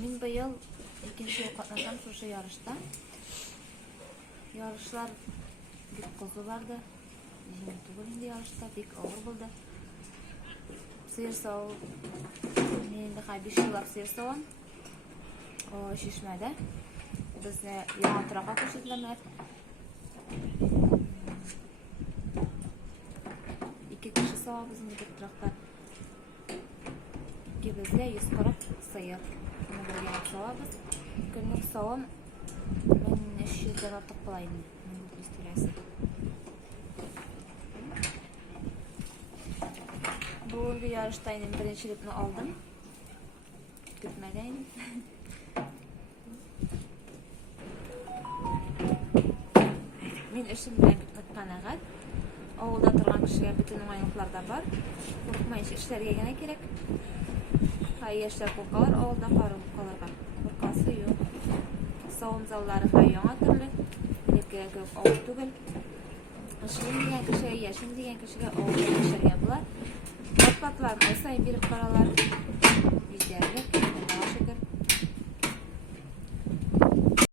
Min bu yıl ikinci yıl katlasam şu yarışta. Yarışlar bik kozu vardı. Indi yarışta bik ağır buldu. Sıyır sağ neyinde kay 5 yıllar sıyır sağın. O şişmedi. Biz yalan tıraka koşudular. 2 kişi sağ bizim bir tırakta. Bizde 100 karap sayır. Bunu bir yarak sağ biz. Günlük sağım ben 300'den artık bulayım. Bunu istireysin. Bu yarıştayım birincilikini aldım. Gitmedeyim. Men işim bilen gitmek kanagat. Oğulda turgan kişiler bütün olaylıklarda var. Korkmayış işlerge gene gerek. Hay yaşlar korkalar, oğulda karım kalarga. Korkası yok. Sağım zalları hayyan atırlı. Lekere kök oğul tügül. Işığın diyen kişiye yaşın diyen kişiye oğul yaşarga bular. Batbatlarını olsayın birip baralar.